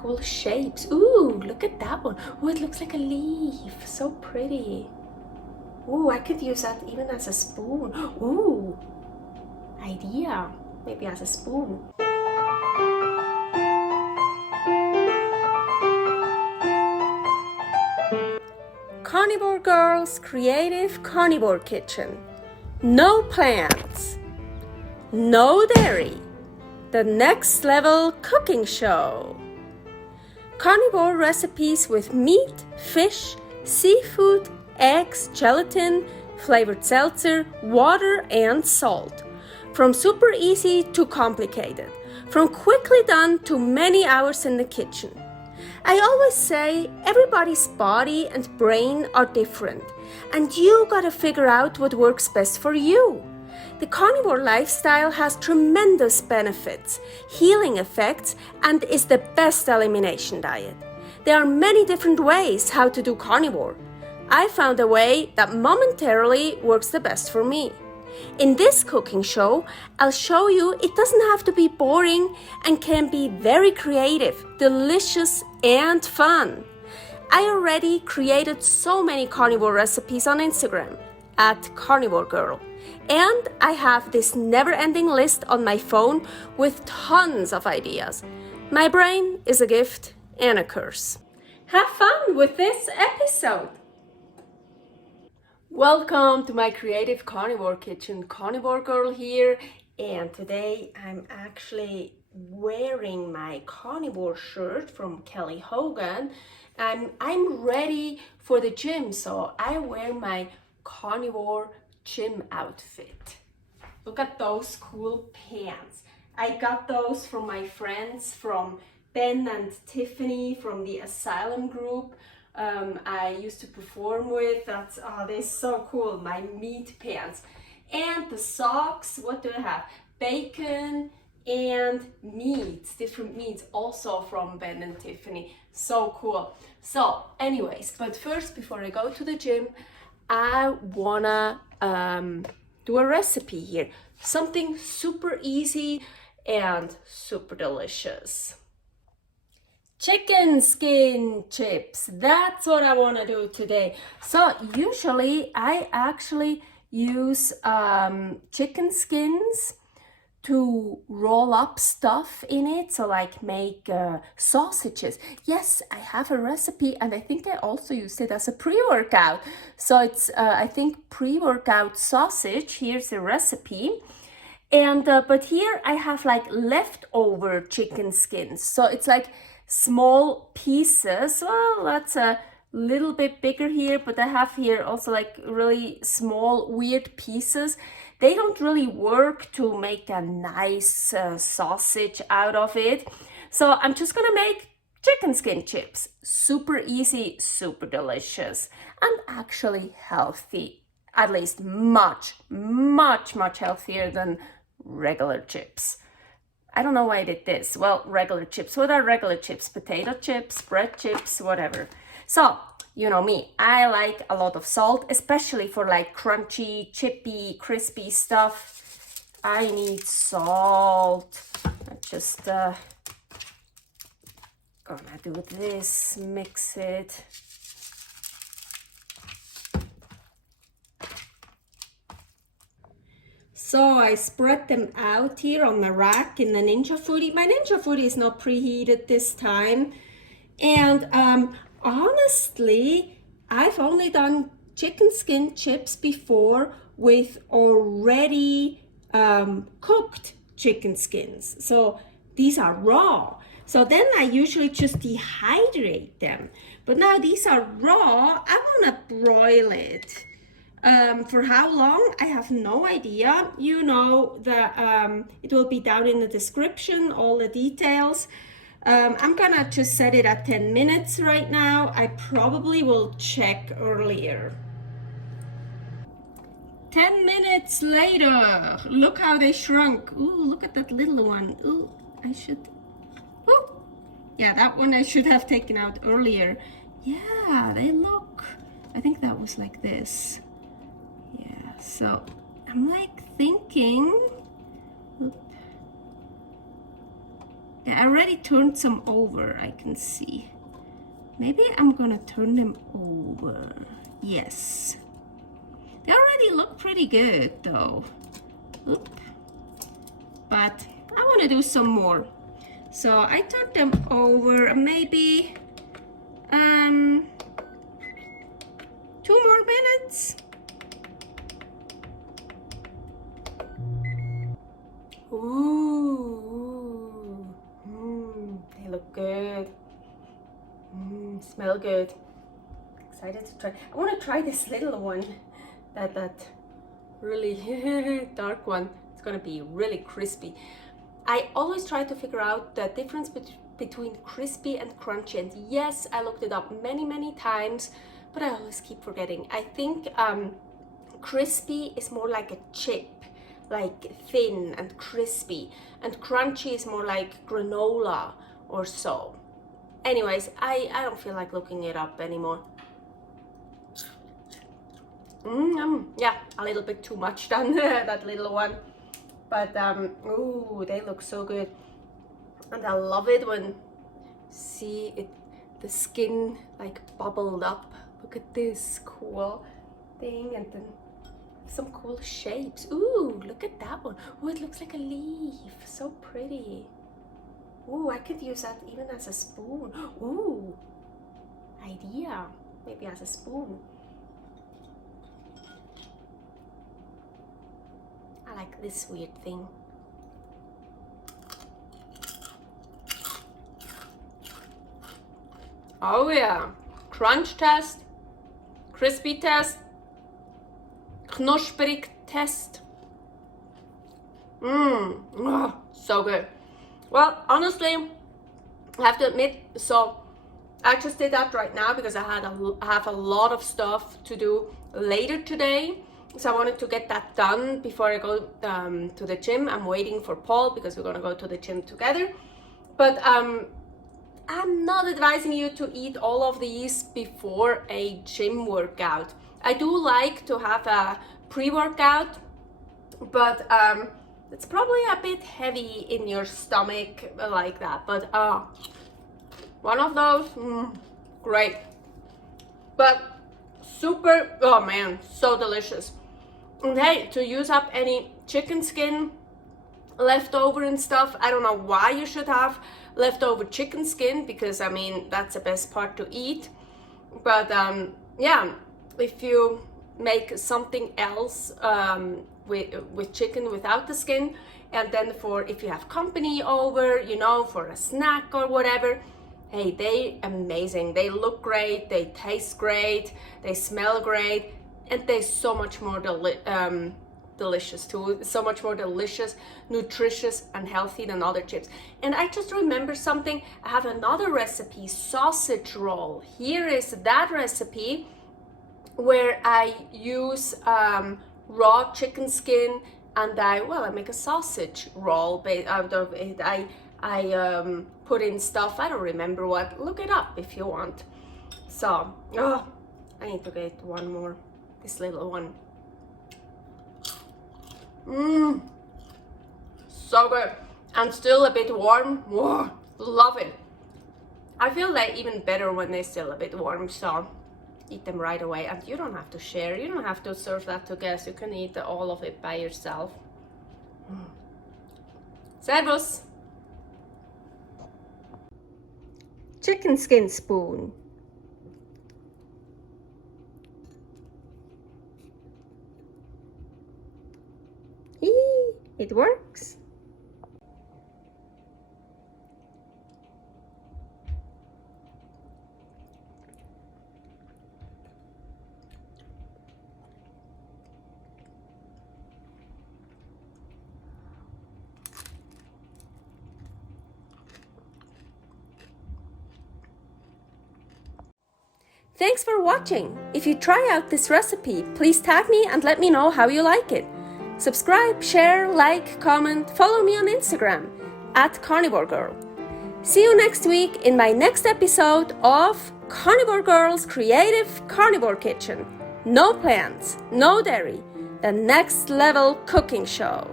cool shapes. Ooh, look at that one. Ooh, it looks like a leaf. So pretty. Ooh, I could use that even as a spoon. Ooh, idea. Maybe as a spoon. Carnivore Girl's Creative Carnivore Kitchen. No plants. No dairy. The next level cooking show. Carnivore recipes with meat, fish, seafood, eggs, gelatin, flavored seltzer, water, and salt. From super easy to complicated. From quickly done to many hours in the kitchen. I always say everybody's body and brain are different, and you gotta figure out what works best for you. The carnivore lifestyle has tremendous benefits, healing effects, and is the best elimination diet. There are many different ways how to do carnivore. I found a way that momentarily works the best for me. In this cooking show, I'll show you it doesn't have to be boring and can be very creative, delicious, and fun. I already created so many carnivore recipes on Instagram at Carnivore Girl. And I have this never-ending list on my phone with tons of ideas. My brain is a gift and a curse. Have fun with this episode! Welcome to my Creative Carnivore Kitchen. Carnivore Girl here, and today I'm actually wearing my carnivore shirt from Kelly Hogan, and I'm ready for the gym, so I wear my carnivore gym outfit. Look at those cool pants. I got those from my friends from Ben and Tiffany from the Asylum group. I used to perform with. They're so cool, my meat pants. And the socks, what do I have? Bacon and meats, different meats, also from Ben and Tiffany. So cool. So anyways, but first, before I go to the gym, I wanna do a recipe here. Something super easy and super delicious. Chicken skin chips, that's what I want to do today. So usually I actually use chicken skins to roll up stuff in it, so like make sausages. Yes, I have a recipe, and I think I also used it as a pre-workout. So it's I think pre-workout sausage. Here's the recipe. And but here I have like leftover chicken skins, so it's like small pieces. Well, that's a little bit bigger here, but I have here also like really small weird pieces. They don't really work to make a nice sausage out of it. So I'm just gonna make chicken skin chips. Super easy, super delicious, and actually healthy. At least much healthier than regular chips. I don't know why I did this. Well, regular chips. What are regular chips? Potato chips, bread chips, whatever. So, you know me, I like a lot of salt, especially for like crunchy, chippy, crispy stuff. I need salt. I just gonna do this, mix it. So I spread them out here on my rack in the Ninja Foodi. My Ninja Foodi is not preheated this time. And honestly, I've only done chicken skin chips before with already cooked chicken skins. So these are raw. So then I usually just dehydrate them. But now these are raw. I want to broil it. For how long, I have no idea. You know that it will be down in the description, all the details. I'm gonna just set it at 10 minutes right now. I probably will check earlier. 10 minutes later, look how they shrunk. Ooh, look at that little one. Ooh, I should, oh, yeah, that one I should have taken out earlier. Yeah, they look, I think that was like this. Yeah, so I'm like thinking, I already turned some over, I can see. Maybe I'm gonna turn them over. Yes. They already look pretty good though. Oop. But I wanna do some more. So I turned them over, maybe 2 more minutes. Ooh, they look good. Smell good. Excited to try. I want to try this little one, that really dark one. It's gonna be really crispy. I always try to figure out the difference between crispy and crunchy, and yes, I looked it up many times, but I always keep forgetting. I think crispy is more like a chip, like thin and crispy, and crunchy is more like granola or so. Anyways, I don't feel like looking it up anymore. Yeah, a little bit too much done, that little one. But ooh, they look so good. And I love it when, see it, the skin like bubbled up. Look at this cool thing, and then some cool shapes. Ooh, look at that one. Ooh, it looks like a leaf. So pretty. Ooh, I could use that even as a spoon. Ooh, idea. Maybe as a spoon. I like this weird thing. Oh yeah. Crunch test. Crispy test. Knusprig test. Oh, so good. Well, honestly, I have to admit, so I just did that right now because I have a lot of stuff to do later today. So I wanted to get that done before I go to the gym. I'm waiting for Paul because we're gonna go to the gym together. But I'm not advising you to eat all of these before a gym workout. I do like to have a pre-workout, but it's probably a bit heavy in your stomach like that. But one of those, great. But super, oh man, so delicious. And hey, to use up any chicken skin leftover and stuff, I don't know why you should have leftover chicken skin, because I mean that's the best part to eat. But yeah, if you make something else with chicken without the skin, and then for if you have company over, you know, for a snack or whatever, hey, they amazing. They look great, they taste great, they smell great, and they're so much more delicious too. So much more delicious, nutritious, and healthy than other chips. And I just remember something. I have another recipe, sausage roll. Here is that recipe where I use raw chicken skin, and I make a sausage roll out of it. I put in stuff, I don't remember what. Look it up if you want. So, I need to get one more, this little one. So good, and still a bit warm. Whoa, love it. I feel like even better when they're still a bit warm, so eat them right away. And you don't have to share, you don't have to serve that to guests, you can eat all of it by yourself. Servus. Chicken skin spoon. It works. Thanks for watching. If you try out this recipe, please tag me and let me know how you like it. Subscribe, share, like, comment, follow me on Instagram @CarnivoreGirl. See you next week in my next episode of Carnivore Girl's Creative Carnivore Kitchen. No plants, no dairy, the next level cooking show.